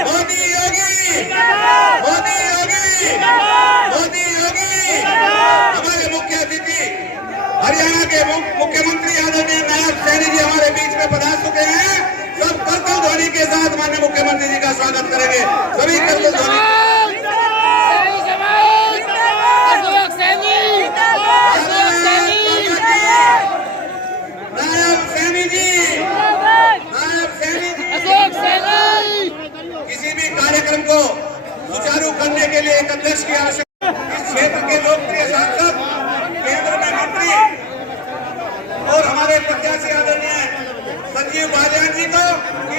मोदी योगी, मोदी योगी, मोदी योगी। हमारे मुख्य अतिथि हरियाणा के मुख्यमंत्री आदरणीय नायब सैनी जी हमारे बीच में पधार चुके हैं। सब करतल ध्वनि के साथ माननीय मुख्यमंत्री जी का स्वागत करेंगे। सभी करतल ध्वनि। किसी भी कार्यक्रम को सुचारू करने के लिए एक अध्यक्ष की आवश्यकता। इस क्षेत्र के लोकप्रिय सांसद, केंद्र में मंत्री और हमारे प्रत्याशी आदरणीय संजीव बालियान जी को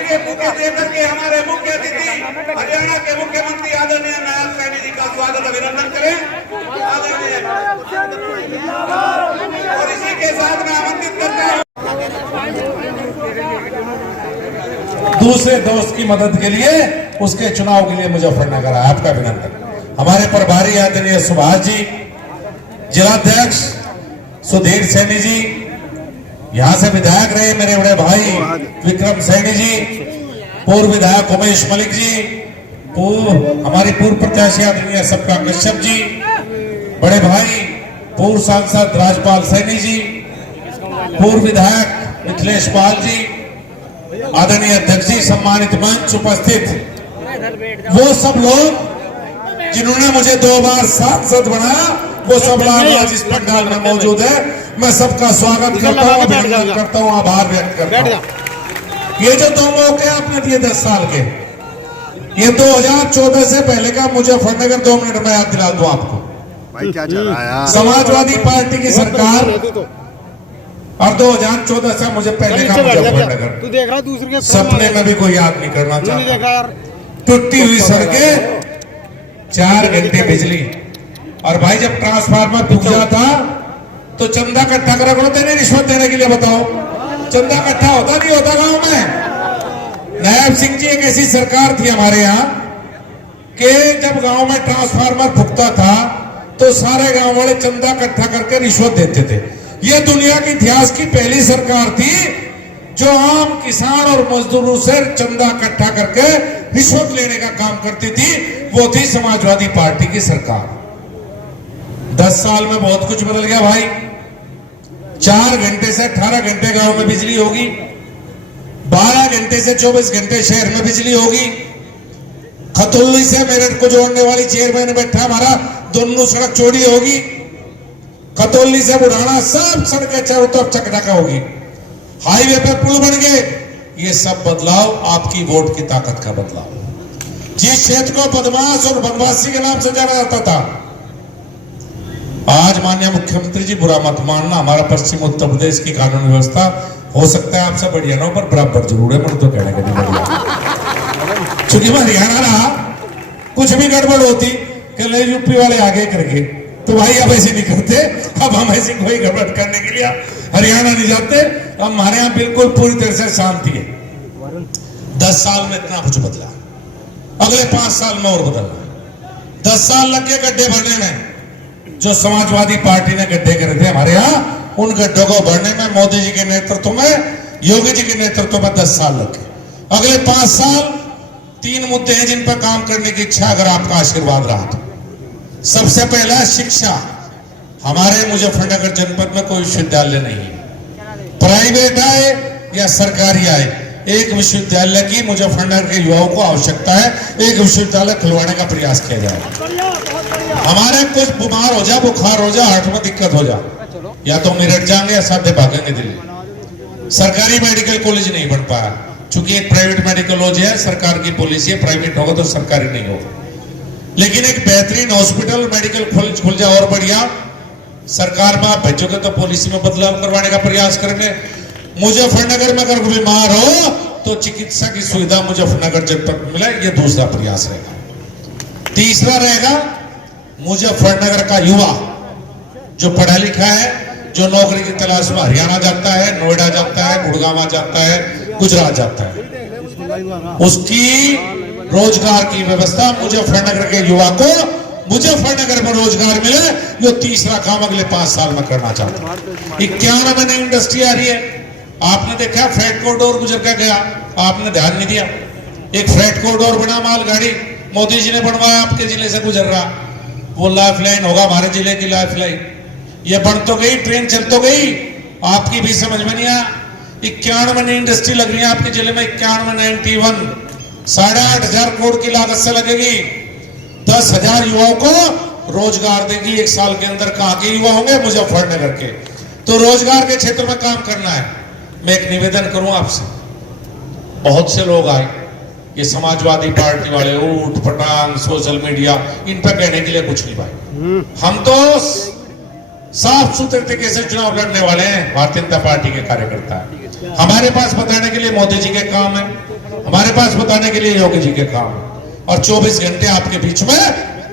ये बुके देकर के हमारे मुख्य अतिथि हरियाणा के मुख्यमंत्री आदरणीय नायब सैनी जी का स्वागत अभिनंदन करें। आदरणीय और इसी के साथ मैं आमंत्रित करता हूँ दूसरे दोस्त की मदद के लिए, उसके चुनाव के लिए मुजफ्फरनगर आया। आपका अभिनंदन। हमारे प्रभारी आदरणीय सुभाष जी, जिलाध्यक्ष सुधीर सैनी जी, यहाँ से विधायक रहे मेरे बड़े भाई विक्रम सैनी जी, पूर्व विधायक उमेश मलिक जी, हमारी पूर्व प्रत्याशी आदरणीय सपना कश्यप जी, बड़े भाई पूर्व सांसद राजपाल सैनी जी, पूर्व विधायक मिथिलेश पाल जी, आदरणीय अध्यक्ष जी, सम्मानित मंच उपस्थित वो सब लोग जिन्होंने मुझे 2 बार सांसद बनाया, वो सब लोग आज इस पंडाल में मौजूद है। मैं सबका स्वागत करता हूँ, अभिनंदन करता हूँ, आभार व्यक्त करता हूँ। ये जो 2 मौके आपने दिए 10 साल के, ये 2014 से पहले का मुजफ्फरनगर 2 मिनट में याद दिला दूं आपको। भाई क्या चल रहा है? समाजवादी पार्टी की सरकार और 2014 से मुझे पहले का मुजफ्फरनगर, तू देख रहा दूसरे के सपने में भी कोई याद नहीं करना चाहता। टूटी हुई सड़कें, 4 घंटे बिजली, और भाई जब ट्रांसफार्मर पूछा था तो चंदा इकट्ठा करा करो, तेने रिश्वत देने के लिए बताओ। चंदा इकट्ठा होता नहीं होता गांव में। नायब सिंह जी, एक ऐसी सरकार थी हमारे यहाँ कि जब गांव में ट्रांसफार्मर फूकता था तो सारे गांव वाले चंदा इकट्ठा करके रिश्वत देते थे। ये दुनिया के इतिहास की पहली सरकार थी जो आम किसान और मजदूरों से चंदा इकट्ठा करके रिश्वत लेने का काम करती थी। वो थी समाजवादी पार्टी की सरकार। 10 साल में बहुत कुछ बदल गया भाई। 4 घंटे से 18 घंटे गांव में बिजली होगी, 12 घंटे से 24 घंटे शहर में बिजली होगी। खतौली से मेरठ को जोड़ने वाली चेयरमैन बैठा हमारा, दोनों सड़क चौड़ी होगी। खतौली से बुढ़ाना सब सड़कें चारों तरफ चकचका होगी। हाईवे पे पुल बन गए। ये सब बदलाव आपकी वोट की ताकत का बदलाव। जिस क्षेत्र को बदमाश और बनवासी के नाम से जाना जाता था, आज माननीय मुख्यमंत्री जी, बुरा मत मानना, हमारा पश्चिम उत्तर प्रदेश की कानून व्यवस्था हो सकता है आपसे बढ़िया ना, पर बराबर जरूर है। मुझे तो कहने का नहीं बढ़िया, चूंकि मैं हरियाणा रहा, कुछ भी गड़बड़ होती कल यूपी वाले आगे करके, तो भाई अब ऐसे नहीं करते। अब हम ऐसी कोई गड़बड़ करने के लिए हरियाणा नहीं जाते। अब हमारे यहाँ बिल्कुल पूरी तरह से शांति है। 10 साल में इतना कुछ बदला, अगले 5 साल में और बदलना। 10 साल लग गए गड्ढे भरने में। जो समाजवादी पार्टी ने गड्ढे करे थे हमारे यहाँ, उन गड्ढों को भरने में मोदी जी के नेतृत्व में, योगी जी के नेतृत्व में 10 साल लग गए। अगले 5 साल 3 मुद्दे हैं जिन पर काम करने की इच्छा, अगर आपका आशीर्वाद रहा तो। सबसे पहला शिक्षा। हमारे मुजफ्फरनगर जनपद में कोई विश्वविद्यालय नहीं है, प्राइवेट आए या सरकारी आए, एक विश्वविद्यालय की मुजफ्फरनगर के युवाओं को आवश्यकता है। एक विश्वविद्यालय खुलवाने का प्रयास किया जाए। हमारे कुछ बीमार हो जा, बुखार हो जा, हार्ट में दिक्कत हो जा, या तो मेरठ जाएंगे या साथ भागेंगे दिल्ली। सरकारी मेडिकल कॉलेज नहीं बन पाया, चूंकि एक प्राइवेट मेडिकल कॉलेज है, सरकार की पॉलिसी है, प्राइवेट होगा तो सरकारी नहीं होगा। लेकिन एक बेहतरीन हॉस्पिटल मेडिकल कॉलेज खुल जाए और बढ़िया। सरकार में आप भेजोगे तो पॉलिसी में बदलाव करवाने का प्रयास करेंगे। मुजफ्फरनगर में अगर बीमार हो तो चिकित्सा की सुविधा मुजफ्फरनगर जनपद में मिले, ये दूसरा प्रयास रहेगा। तीसरा रहेगा, मुजफ्फरनगर का युवा जो पढ़ा लिखा है, जो नौकरी की तलाश में हरियाणा जाता है, नोएडा जाता है, गुड़गांव जाता है, गुजरात जाता है, उसकी रोजगार की व्यवस्था मुजफ्फरनगर के युवा को मुजफ्फरनगर में रोजगार मिले, ये तीसरा काम अगले 5 साल में करना चाहता हूं। 91 नई इंडस्ट्री आ रही है। आपने देखा फैट कॉरिडोर गुजर कर गया, आपने ध्यान नहीं दिया। एक फ्रेट कॉरिडोर बना, मालगाड़ी मोदी जी ने बनवाया, आपके जिले से गुजर रहा, वो लाइफ लाइन होगा हमारे जिले की लाइफ लाइन। ये बन तो गई, ट्रेन चल तो गई, आपकी भी समझ में नहीं आया। 91 नई इंडस्ट्री लग रही है आपके जिले में, 91 8,500 करोड़ की लागत से लगेगी, 10,000 युवाओं को रोजगार देगी एक साल के अंदर। कहां के युवा होंगे? मुजफ्फरनगर के। तो रोजगार के क्षेत्र में काम करना है। मैं एक निवेदन करूं आपसे, बहुत से लोग आए, ये समाजवादी पार्टी वाले ऊट पटांग सोशल मीडिया, इन पर कहने के लिए कुछ नहीं भाई। हम तो साफ सुथरे तरीके से चुनाव लड़ने वाले हैं, भारतीय जनता पार्टी के कार्यकर्ता हैं। हमारे पास बताने के लिए मोदी जी के काम है, हमारे पास बताने के लिए योगी जी के काम है। और 24 घंटे आपके बीच में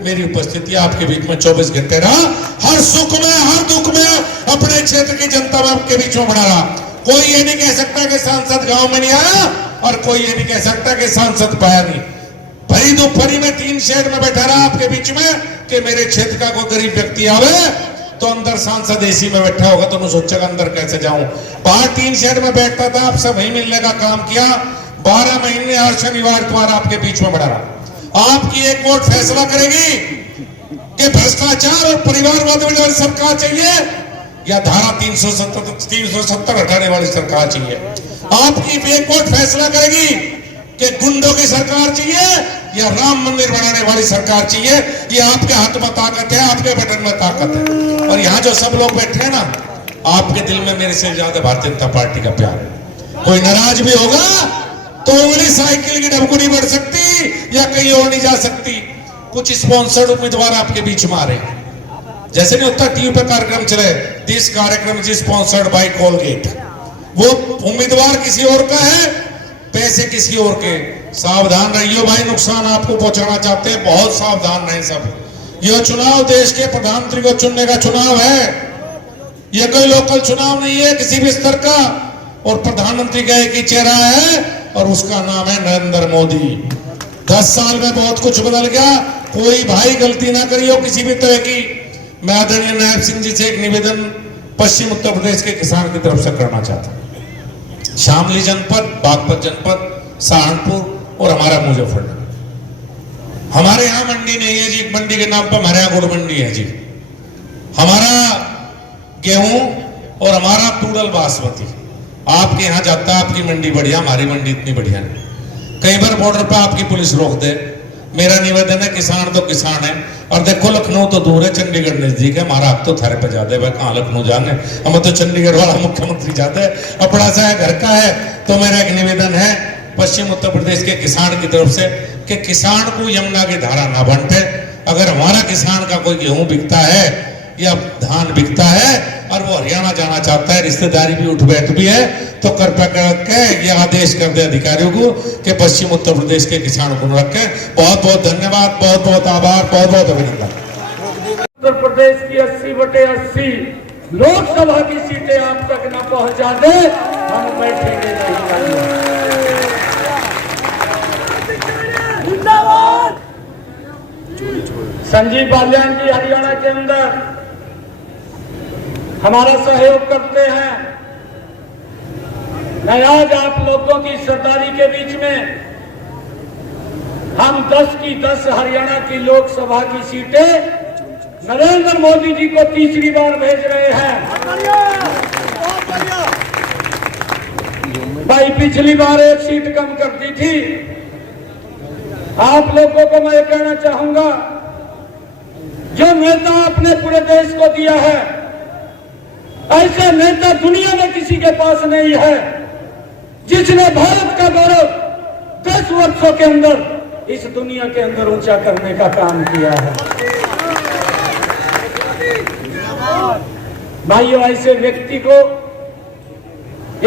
मेरी उपस्थिति, आपके बीच में 24 घंटे रहा, हर सुख में हर दुख में अपने क्षेत्र की जनता में आपके बीच में बना रहा। कोई ये नहीं कह सकता कि सांसद गांव में नहीं आया, और कोई ये नहीं कह सकता कि सांसद पाया नहीं। भरी दोपहरी में 3 शेड में बैठा रहा आपके बीच में कि मेरे क्षेत्र का कोई गरीब व्यक्ति आवे तो अंदर सांसद एसी में बैठा होगा तो मैं सोचेगा अंदर कैसे जाऊं। बाहर 3 शेड में बैठता था, आपसे वहीं मिलने का काम किया। 12 महीने हर शनिवार द्वार आपके बीच में बढ़ा रहा। आपकी एक वोट फैसला करेगी कि भ्रष्टाचार और परिवारवाद वाली सरकार चाहिए या धारा 370 हटाने वाली सरकार चाहिए। आपकी एक वोट फैसला करेगी कि गुंडों की सरकार चाहिए या राम मंदिर बनाने वाली सरकार चाहिए। ये आपके हाथ में ताकत है, आपके बटन में ताकत है। और यहाँ जो सब लोग बैठे हैं ना, आपके दिल में मेरे से ज्यादा भारतीय जनता पार्टी का प्यार है। कोई नाराज भी होगा तो उंगली साइकिल की ढबकुनी बढ़ सकती या कहीं और नहीं जा सकती। कुछ स्पॉन्सर्ड उम्मीदवार आपके बीच में आ रहे हैं, जैसे नहीं होता टीवी पे कार्यक्रम चले, दिस कार्यक्रम इज स्पॉन्सर्ड बाय कोलगेट। वो उम्मीदवार किसी और का है, पैसे किसी और के। सावधान रहिए भाई, नुकसान आपको पहुंचाना चाहते हैं, बहुत सावधान रहें सब। यह चुनाव देश के प्रधानमंत्री को चुनने का चुनाव है, यह कोई लोकल चुनाव नहीं है किसी भी स्तर का। और प्रधानमंत्री का एक ही चेहरा है और उसका नाम है नरेंद्र मोदी। 10 साल में बहुत कुछ बदल गया। कोई भाई गलती ना करियो किसी भी तरह की। मैं आदरणीय नायब सिंह जी से एक निवेदन पश्चिम उत्तर प्रदेश के किसान की तरफ से करना चाहता हूं। शामली जनपद, बागपत जनपद, सहारनपुर और हमारा मुजफ्फरनगर, हमारे यहाँ मंडी नहीं है जी। एक मंडी के नाम पर हमारे यहाँ गुड़ मंडी है जी। हमारा गेहूं और हमारा टूडल बासमती आपके यहाँ जाता है, आपकी मंडी बढ़िया, हमारी मंडी इतनी बढ़िया नहीं। कई बार बॉर्डर पर आपकी पुलिस रोक दे। मेरा निवेदन है, किसान तो किसान है। और देखो लखनऊ तो दूर है, चंडीगढ़ नजदीक है। हमारा हक तो थारे पे ज्यादा है, कहाँ लखनऊ जाने, हम तो चंडीगढ़ वाला मुख्यमंत्री जाते हैं, अपना सा है, घर का है। तो मेरा एक निवेदन है पश्चिम उत्तर प्रदेश के किसान की तरफ से कि किसान को यमुना की धारा ना बांटे। अगर हमारा किसान का कोई गेहूं बिकता है या धान बिकता है और वो हरियाणा जाना चाहता है, रिश्तेदारी भी उठ बैठ भी है, तो कृपया करके ये आदेश कर दे अधिकारियों को कि पश्चिम उत्तर प्रदेश के किसानों को रखें। बहुत बहुत धन्यवाद, बहुत बहुत आभार, बहुत बहुत अभिनंदन। उत्तर प्रदेश की 80/80 लोकसभा की सीटें आप तक न पहुंचा दे, हम बैठेंगे नहीं। संजीव बालियान जी हरियाणा के अंदर हमारा सहयोग करते हैं। मैं आज आप लोगों की सरदारी के बीच में हम 10 की 10 हरियाणा की लोकसभा की सीटें नरेंद्र मोदी जी को तीसरी बार भेज रहे हैं। भाई पिछली बार 1 सीट कम कर दी थी। आप लोगों को मैं कहना चाहूंगा, जो नेता आपने पूरे देश को दिया है, ऐसे नेता दुनिया में किसी के पास नहीं है जिसने भारत का गौरव 10 वर्षों के अंदर इस दुनिया के अंदर ऊंचा करने का काम किया है। भाइयों, ऐसे व्यक्ति को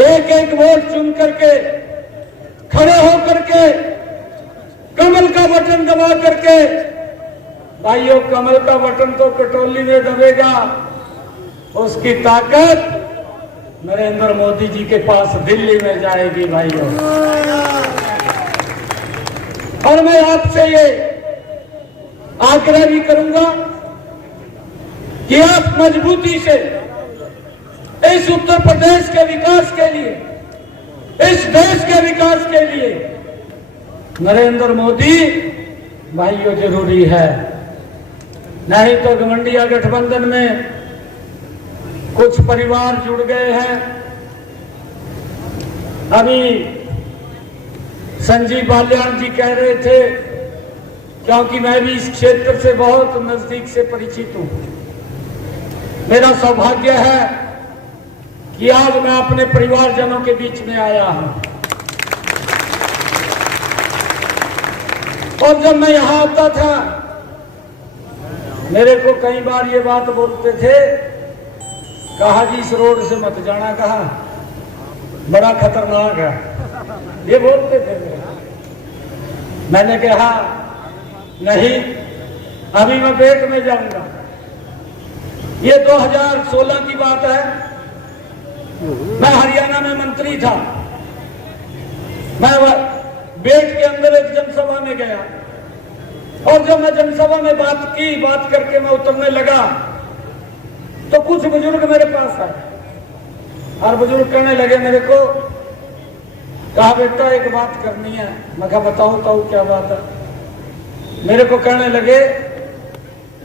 एक एक वोट चुन करके, खड़े होकर के, कमल का बटन दबा करके, भाइयों कमल का बटन तो कटोली में दबेगा, उसकी ताकत नरेंद्र मोदी जी के पास दिल्ली में जाएगी भाइयों। और मैं आपसे ये आग्रह भी करूंगा कि आप मजबूती से इस उत्तर प्रदेश के विकास के लिए, इस देश के विकास के लिए नरेंद्र मोदी भाइयों जरूरी है, नहीं तो घमंडिया गठबंधन में कुछ परिवार जुड़ गए हैं। अभी संजीव बाल्यान जी कह रहे थे, क्योंकि मैं भी इस क्षेत्र से बहुत नजदीक से परिचित हूं, मेरा सौभाग्य है कि आज मैं अपने परिवारजनों के बीच में आया हूं। और जब मैं यहां आता था, मेरे को कई बार ये बात बोलते थे, कहा जी इस रोड से मत जाना, कहा बड़ा खतरनाक है, ये बोलते थे मेरे। मैंने कहा नहीं, अभी मैं बेट में जाऊंगा। ये 2016 की बात है, मैं हरियाणा में मंत्री था। मैं बेट के अंदर एक जनसभा में गया, और जब मैं जनसभा में बात करके मैं उतरने लगा, तो कुछ बुजुर्ग मेरे पास आए और बुजुर्ग कहने लगे मेरे को, कहा बेटा एक बात करनी है। मैं कहा बताओ तो क्या बात है। मेरे को कहने लगे,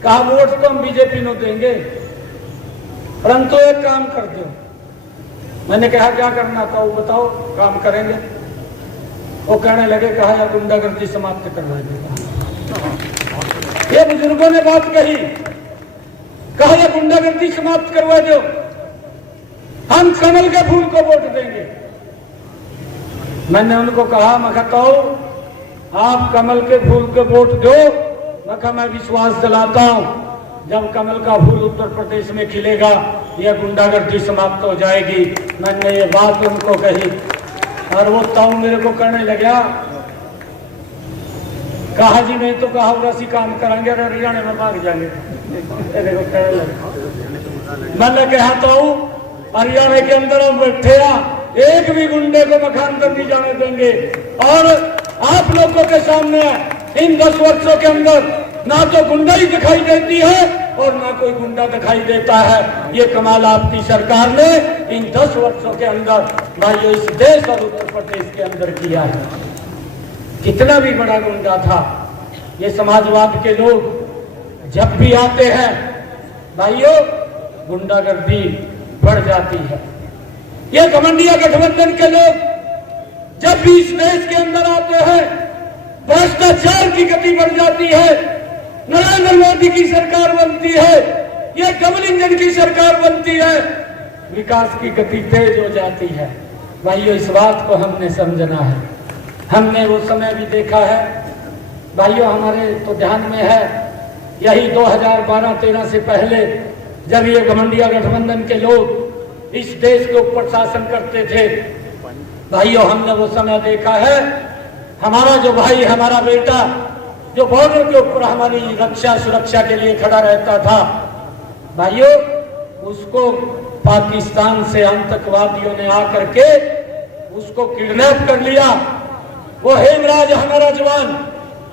कहा वोट तो हम बीजेपी को देंगे, परंतु एक काम कर दो। मैंने कहा क्या करना था, वो बताओ, काम करेंगे। वो कहने लगे, कहा या गुंडागर्दी समाप्त करवा देगा। ये बुजुर्गों ने बात कही, कहा या गुंडागर्दी समाप्त करवा दो, हम कमल के फूल को वोट देंगे। मैंने उनको कहा, मैं कहता हूं आप कमल के फूल को वोट दो। मैं कहा मैं विश्वास दिलाता हूं, जब कमल का फूल उत्तर प्रदेश में खिलेगा, यह गुंडागर्दी समाप्त हो जाएगी। मैंने ये बात उनको कही, और वो ताऊ मेरे को कहने लगा, कहा जी मैं तो कहा वैसी काम करेंगे और हरियाणा में भाग जाएंगे। मैंने कहा ताऊ हरियाणा के अंदर हम बैठे एक भी गुंडे को मकान पर नहीं जाने देंगे, और आप लोगों के सामने इन 10 वर्षों के अंदर ना तो गुंडाई दिखाई देती है और ना कोई गुंडा दिखाई देता है। ये कमाल आपकी सरकार ने इन 10 वर्षों के अंदर भाइयों इस देश और उत्तर प्रदेश के अंदर किया है। कितना भी बड़ा गुंडा था, ये समाजवाद के लोग जब भी आते हैं भाइयों, गुंडागर्दी बढ़ जाती है। ये घमंडिया गठबंधन के लोग जब भी इस देश के अंदर आते हैं, भ्रष्टाचार की गति बढ़ जाती है। नरेंद्र मोदी की सरकार बनती है, ये डबल इंजन की सरकार बनती है, विकास की गति तेज हो जाती है। भाइयों इस बात को हमने समझना है। हमने वो समय भी देखा है भाइयों, हमारे तो ध्यान में है, यही 2012-13 से पहले जब ये घमंडिया गठबंधन के लोग इस देश के ऊपर शासन करते थे भाइयों, हमने वो समय देखा है। हमारा जो भाई, हमारा बेटा जो बॉर्डर के ऊपर हमारी रक्षा सुरक्षा के लिए खड़ा रहता था भाइयों, उसको पाकिस्तान से आतंकवादियों ने आकर के उसको किडनैप कर लिया। वो हेमराज हमारा जवान,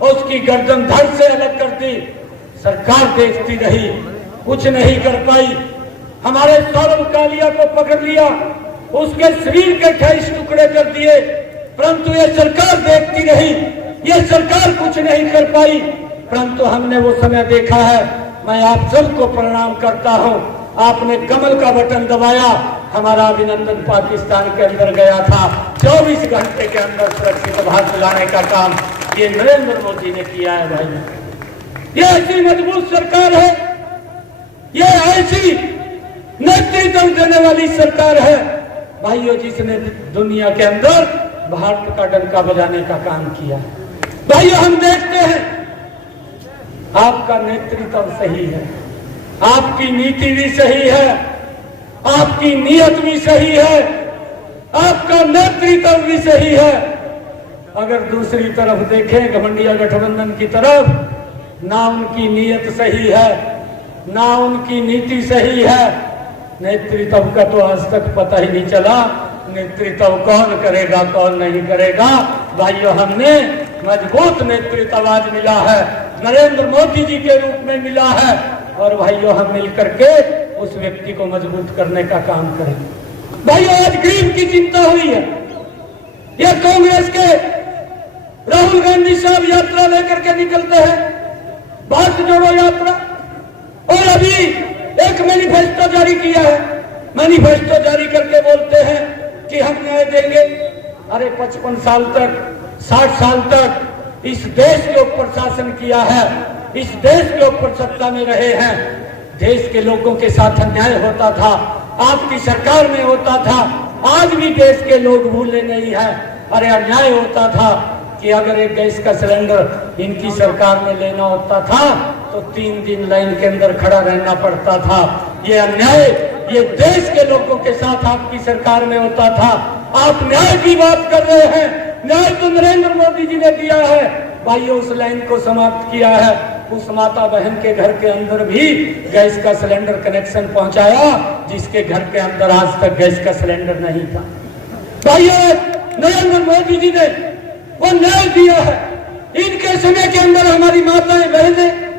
उसकी गर्दन धड़ से अलग कर दी। सरकार देखती रही, कुछ नहीं कर पाई। हमारे सौरभ कालिया को पकड़ लिया, उसके शरीर के 28 टुकड़े कर दिए, परंतु ये सरकार देखती रही, ये सरकार कुछ नहीं कर पाई। परंतु हमने वो समय देखा है। मैं आप सबको प्रणाम करता हूं, आपने कमल का बटन दबाया, हमारा अभिनंदन पाकिस्तान के अंदर गया था। 24 घंटे के अंदर सुरक्षित बाहर लाने का काम ये नरेंद्र मोदी ने किया है। भाई ये ऐसी मजबूत सरकार है, ये ऐसी नेतृत्व देने वाली सरकार है भाइयों, जिसने दुनिया के अंदर भारत का डंका बजाने का काम किया। भाइयों हम देखते हैं आपका नेतृत्व सही है, आपकी नीति भी सही है, आपकी नीयत भी सही है, आपका नेतृत्व भी सही है। अगर दूसरी तरफ देखें घमंडिया गठबंधन की तरफ, ना उनकी नीयत सही है, ना उनकी नीति सही है। नेतृत्व का तो आज तक पता ही नहीं चला, नेतृत्व कौन करेगा कौन नहीं करेगा। भाइयों हमने मजबूत नेतृत्व आज मिला है, नरेंद्र मोदी जी के रूप में मिला है, और भाइयों हम मिलकर के उस व्यक्ति को मजबूत करने का काम करेंगे। भाइयों आज गरीब की चिंता हुई है, ये कांग्रेस के राहुल गांधी साहब यात्रा लेकर के निकलते हैं, भारत जोड़ो यात्रा, और अभी एक मैनिफेस्टो जारी किया है। मैनिफेस्टो जारी करके बोलते हैं कि हम न्याय देंगे। अरे 55 साल तक, 60 साल तक इस देश के ऊपर शासन किया है, इस देश के ऊपर सत्ता में रहे हैं, देश के लोगों के साथ अन्याय होता था, आपकी सरकार में होता था, आज भी देश के लोग भूले नहीं है। अरे अन्याय होता था कि अगर एक गैस का सिलेंडर इनकी सरकार में लेना होता था तो 3 दिन लाइन के अंदर खड़ा रहना पड़ता था। ये अन्याय ये देश के लोगों के साथ आपकी सरकार में होता था। आप न्याय की बात कर रहे हैं, न्याय तो नरेंद्र मोदी जी ने दिया है। भाइयों, उस लाइन को समाप्त किया है, उस माता बहन के घर के अंदर भी गैस का सिलेंडर कनेक्शन पहुंचाया जिसके घर के अंदर आज तक गैस का सिलेंडर नहीं था। भाइयों, नरेंद्र मोदी जी ने वो न्याय दिया है। इनके समय के अंदर हमारी माताएं बहनें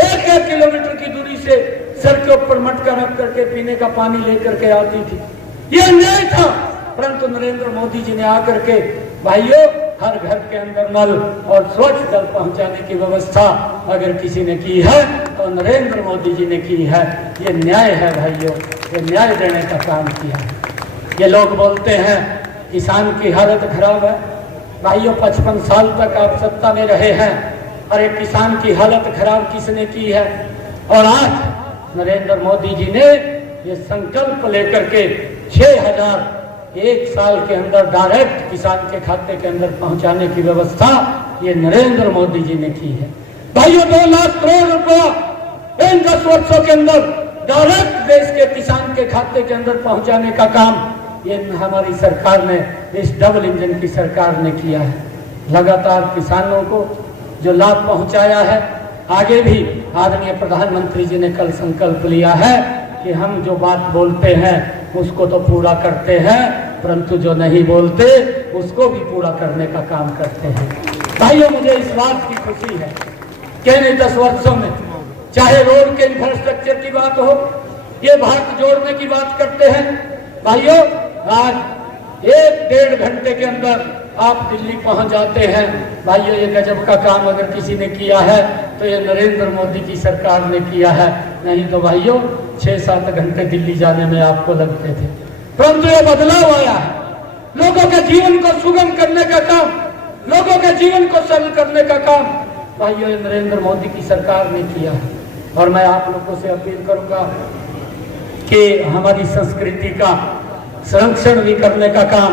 1-1 किलोमीटर की दूरी से सर के ऊपर मटका रख करके पीने का पानी लेकर के आती थी। यह न्याय था, परंतु नरेंद्र मोदी जी ने आकर के भाइयों हर घर के अंदर नल और स्वच्छ जल पहुंचाने की व्यवस्था अगर किसी ने की है तो नरेंद्र मोदी जी ने की है। ये न्याय है भाइयों, ये न्याय देने का काम किया है। ये लोग बोलते हैं किसान की हालत खराब है। भाइयों, 55 साल तक आप सत्ता में रहे हैं, अरे किसान की हालत खराब किसने की है? और आज नरेंद्र मोदी जी ने ये संकल्प लेकर के 6,000 एक साल के अंदर डायरेक्ट किसान के खाते के अंदर पहुंचाने की व्यवस्था ये नरेंद्र मोदी जी ने की है। भाइयों, 2 लाख करोड़ रुपया इन 10 वर्षों के अंदर डायरेक्ट देश के किसान के खाते के अंदर पहुंचाने का काम ये हमारी सरकार ने, इस डबल इंजन की सरकार ने किया है। लगातार किसानों को जो लाभ पहुंचाया है, आगे भी आदरणीय प्रधानमंत्री जी ने कल संकल्प लिया है कि हम जो बात बोलते हैं उसको तो पूरा करते हैं, परंतु जो नहीं बोलते उसको भी पूरा करने का काम करते हैं। भाइयों, मुझे इस बात की खुशी है कि इन 10 वर्षों में चाहे रोड के इंफ्रास्ट्रक्चर की बात हो, ये भारत जोड़ने की बात करते हैं। भाइयों, आज 1-1.5 घंटे के अंदर आप दिल्ली पहुंच जाते हैं। भाइयों, ये गजब का काम अगर किसी ने किया है तो ये नरेंद्र मोदी की सरकार ने किया है। नहीं तो भाइयों 6-7 घंटे दिल्ली जाने में आपको लगते थे, परंतु ये बदलाव आया है। लोगों के जीवन को सुगम करने का काम, लोगों के जीवन को सरल करने का काम भाइयों ये नरेंद्र मोदी की सरकार ने किया है। और मैं आप लोगों से अपील करूंगा कि हमारी संस्कृति का संरक्षण भी करने का काम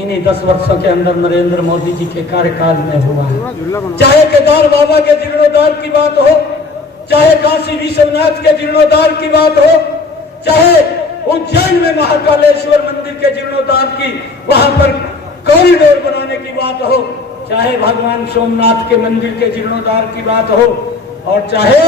इन्हीं 10 वर्षों के अंदर नरेंद्र मोदी जी के कार्यकाल में हुआ है। चाहे केदार बाबा के जीर्णोद्धार की बात हो, चाहे काशी विश्वनाथ के जीर्णोद्धार की बात हो, चाहे उज्जैन में महाकालेश्वर मंदिर के जीर्णोद्धार की, वहां पर कॉरिडोर बनाने की बात हो, चाहे भगवान सोमनाथ के मंदिर के जीर्णोद्धार की बात हो, और चाहे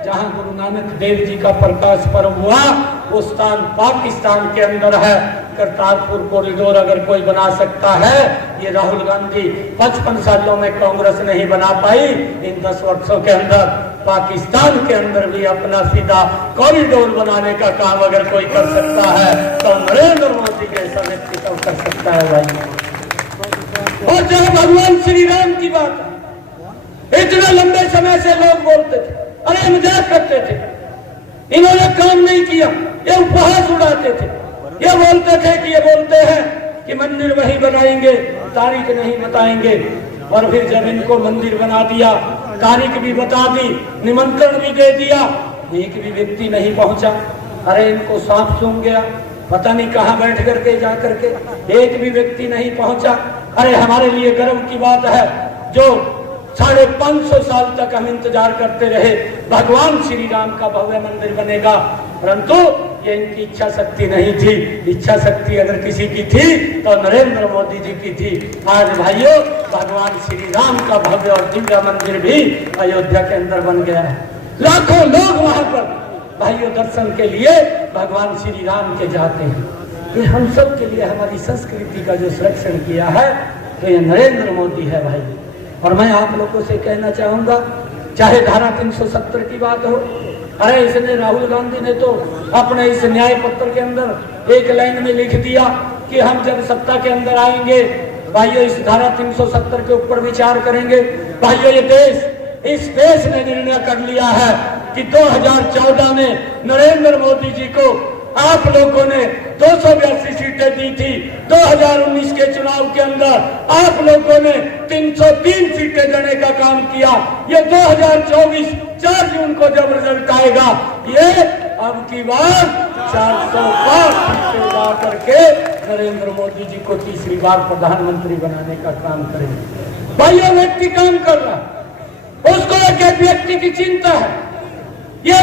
जहां गुरु नानक देव जी का प्रकाश पर्व हुआ वो स्थान पाकिस्तान के अंदर है। करतारपुर कॉरिडोर अगर कोई बना सकता है, ये राहुल गांधी 55 सालों में कांग्रेस नहीं बना पाई, इन 10 वर्षों के अंदर पाकिस्तान के अंदर भी अपना सीधा कॉरिडोर बनाने का काम अगर कोई कर सकता है तो नरेंद्र मोदी जैसा व्यक्ति तो कर सकता है भाई। और चाहे भगवान श्री राम की बात, इतने लंबे समय से लोग बोलते थे, अरे मजाक करते थे, इन्होंने काम नहीं किया, ये उपहास उड़ाते थे, ये बोलते थे कि ये बोलते हैं कि मंदिर वहीं बनाएंगे, तारीख नहीं बताएंगे। और फिर जब इनको मंदिर बना दिया, तारीख भी बता दी, निमंत्रण भी दे दिया, एक भी व्यक्ति नहीं पहुंचा। अरे इनको सांप सूंघ गया, पता नहीं कहां बैठ करके जा करके, एक भी व्यक्ति नहीं पहुंचा। अरे हमारे लिए गर्व की बात है, जो 550 साल तक हम इंतजार करते रहे, भगवान श्री राम का भव्य मंदिर बनेगा, परंतु ये इनकी इच्छा शक्ति नहीं थी। इच्छा शक्ति अगर किसी की थी तो नरेंद्र मोदी जी की थी। आज भाइयों भगवान श्री राम का भव्य और दिव्य मंदिर भी अयोध्या के अंदर बन गया है। लाखों लोग वहां पर भाइयों दर्शन के लिए भगवान श्री राम के जाते हैं। ये हम सब के लिए हमारी संस्कृति का जो संरक्षण किया है तो ये नरेंद्र मोदी है भाई। और मैं आप लोगों से कहना चाहूंगा, चाहे धारा 370 की बात हो, अरे इसने राहुल गांधी ने तो अपने इस न्याय पत्र के अंदर एक लाइन में लिख दिया कि हम जब सत्ता के अंदर आएंगे भाइयों इस धारा 370 के ऊपर विचार करेंगे। भाइयों ये देश, इस देश ने निर्णय कर लिया है कि 2014 में नरेंद्र मोदी जी को आप लोगों ने 282 सीटें दी थी। 2019 के चुनाव के अंदर आप लोगों ने 303 सीटें देने का काम किया। ये 2024 4 जून को जब रिजल्ट आएगा, ये अब की बार 405 सीटें ला करके नरेंद्र मोदी जी को तीसरी बार प्रधानमंत्री बनाने का काम करेंगे। भाइयों व्यक्ति काम कर रहा, उसको एक व्यक्ति की चिंता है। ये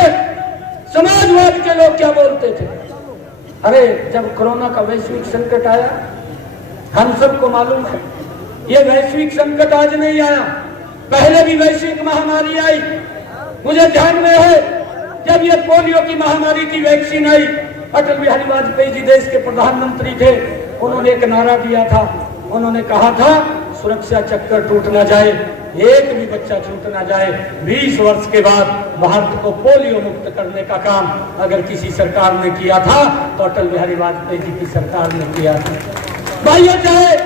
समाजवाद के लोग क्या बोलते थे, अरे जब कोरोना का वैश्विक संकट आया, हम सबको मालूम है ये वैश्विक संकट आज नहीं आया, पहले भी वैश्विक महामारी आई। मुझे ध्यान में है जब ये पोलियो की महामारी की वैक्सीन आई, अटल बिहारी वाजपेयी जी देश के प्रधानमंत्री थे, उन्होंने एक नारा दिया था। उन्होंने कहा था सुरक्षा चक्कर टूट ना जाए, एक भी बच्चा छूट ना जाए। 20 वर्ष के बाद भारत को पोलियो मुक्त करने का काम अगर किसी सरकार ने किया था तो अटल बिहारी वाजपेयी जी की सरकार ने किया था। भाइयों चाहे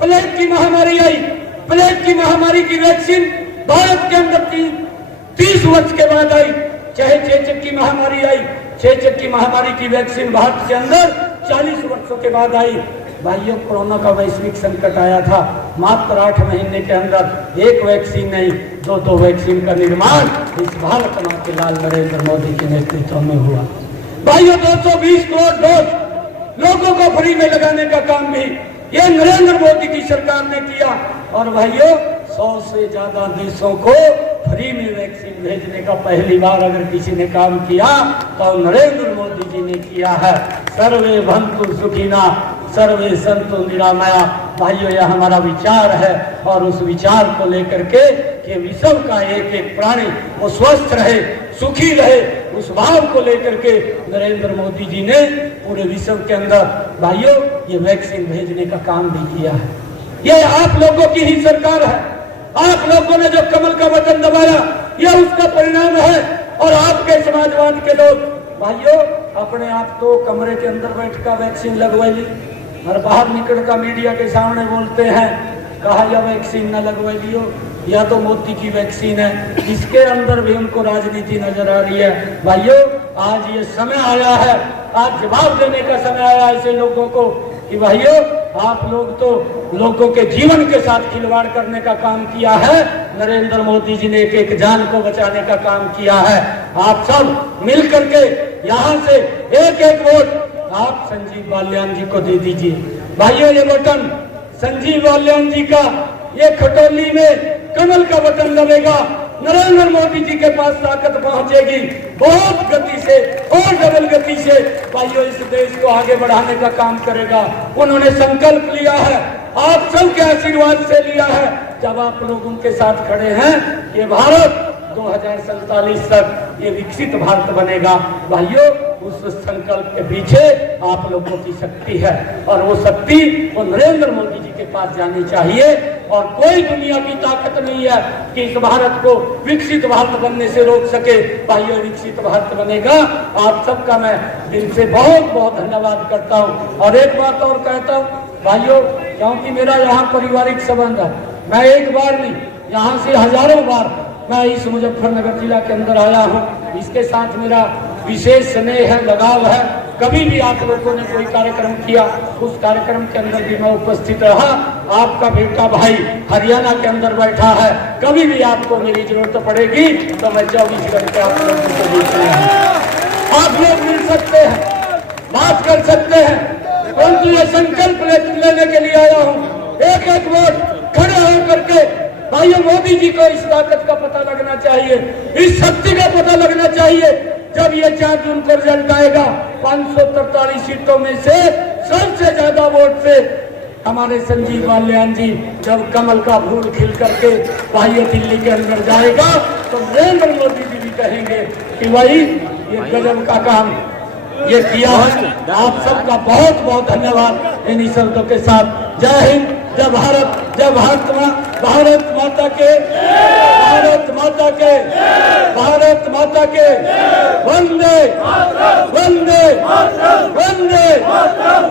प्लेग की महामारी आई, प्लेग की महामारी की वैक्सीन भारत के अंदर 30 वर्ष के बाद आई। चाहे चेचक की महामारी आई, चेचक की महामारी की वैक्सीन भारत के अंदर 40 वर्षों के बाद आई। भाइयों कोरोना का वैश्विक संकट आया था, मात्र 8 महीने के अंदर एक वैक्सीन नहीं 2 वैक्सीन का निर्माण इस भारत मां के लाल नरेंद्र मोदी के नेतृत्व में हुआ। भाइयों 220 करोड़ डोज लोगों को फ्री में लगाने का काम भी ये नरेंद्र मोदी की सरकार ने किया। और भाइयों 100 से ज्यादा देशों को फ्री में वैक्सीन भेजने का पहली बार अगर किसी ने काम किया तो नरेंद्र मोदी जी ने किया है। सर्वे भवन्तु सुखिना सर्वे सन्तु निरामया। भाइयों यह हमारा विचार है और उस विचार को लेकर के कि विश्व का एक एक प्राणी वो स्वस्थ रहे, सुखी रहे, उस भाव को लेकर के नरेंद्र मोदी जी ने पूरे विश्व के अंदर भाइयों ये वैक्सीन भेजने का काम भी किया है। ये आप लोगों की ही सरकार है, आप लोगों ने जो कमल का बटन दबाया यह उसका परिणाम है। और आपके समाजवाद के लोग भाइयों अपने आप तो कमरे के अंदर बैठ कर वैक्सीन लगवा ली और बाहर निकल कर मीडिया के सामने बोलते हैं कहा यह वैक्सीन न लगवा लियो, या तो मोदी की वैक्सीन है। इसके अंदर भी उनको राजनीति नजर आ रही है। भाइयों आज ये समय आया है, आज जवाब देने का समय आया ऐसे लोगों को कि भाइयों आप लोग तो लोगों के जीवन के साथ खिलवाड़ करने का काम किया है। नरेंद्र मोदी जी ने एक एक जान को बचाने का काम किया है। आप सब मिल करके यहाँ से एक एक वोट आप संजीव बालियान जी को दे दीजिए। भाइयों ये बटन संजीव बालियान जी का ये खटोली में कमल का बटन दबेगा, नरेंद्र मोदी जी के पास ताकत पहुंचेगी बहुत गति से और डबल गति से। भाइयों इस देश को आगे बढ़ाने का काम करेगा। उन्होंने संकल्प लिया है, आप सबके आशीर्वाद से लिया है। जब आप लोग उनके साथ खड़े हैं ये भारत 2047 तक ये विकसित भारत बनेगा। भाइयों उस संकल्प के पीछे आप लोगों की शक्ति है और वो शक्ति वो नरेंद्र मोदी जी के पास जानी चाहिए। और कोई दुनिया की ताकत नहीं है कि इस भारत को विकसित भारत बनने से रोक सके। भाइयों विकसित भारत बनेगा। आप सबका मैं दिल से बहुत बहुत धन्यवाद करता हूँ। और एक बात और कहता हूँ भाइयों, क्योंकि मेरा यहाँ पारिवारिक संबंध है, मैं एक बार नहीं यहाँ से हजारों बार मैं इस मुजफ्फरनगर जिला के अंदर आया हूँ। इसके साथ मेरा विशेष स्नेह है, लगाव है। कभी भी आप लोगों ने कोई कार्यक्रम किया उस कार्यक्रम के अंदर भी मैं उपस्थित रहा। आपका बेटा भाई हरियाणा के अंदर बैठा है, कभी भी आपको मेरी जरूरत पड़ेगी तो मैं 24 घंटे आप लोगों को बीच में हूं। आप लोग मिल सकते हैं, बात कर सकते हैं, परंतु ये संकल्प लेने के लिए आया हूँ। एक एक वोट खड़े होकर के भाइयों मोदी जी को इस ताकत का पता लगना चाहिए, इस शक्ति का पता लगना चाहिए। जब ये 4 जून को रिजल्ट आएगा 543 सीटों में से सबसे ज्यादा वोट से हमारे संजीव बालियान जी जब कमल का फूल खिल करके भाइयों दिल्ली के अंदर जाएगा तो नरेंद्र मोदी जी भी कहेंगे कि भाई ये गजब का काम ये किया है। आप सबका बहुत बहुत धन्यवाद। इन्हीं शब्दों के साथ जय हिंद, जय भारत, जय भारत माँ, भारत माता के, भारत माता के, भारत माता के, वंदे वंदे वंदे।